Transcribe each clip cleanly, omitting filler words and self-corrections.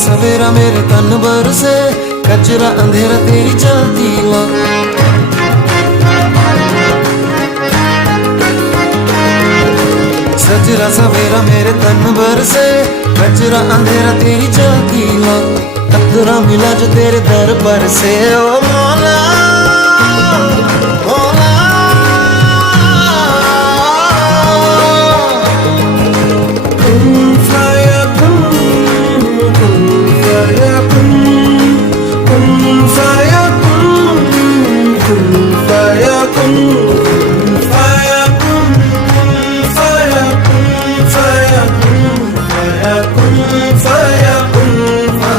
सवेरा मेरे तन बरसे, कचरा अंधेरा तेरी जलती ला। सजरा सवेरा मेरे तन बरसे, कचरा अंधेरा तेरी जलती ला। कतरा मिला जो तेरे दर पर से, ओ मौला मौला। कुन फयकुन, कुन फयकुन, कुन फयकुन, कुन फयकुन, कुन फयकुन, फयकुन फयकुन, फयकुन फयकुन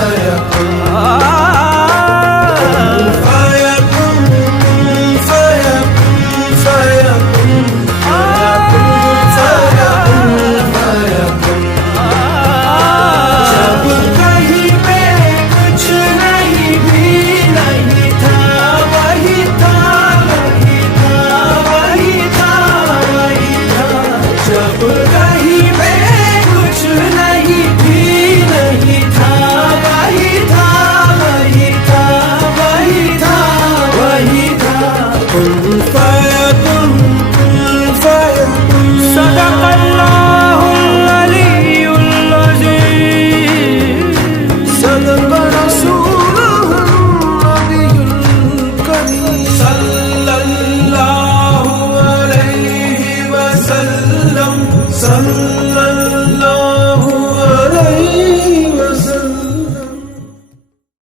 फयकुन। सल्लल्लाहु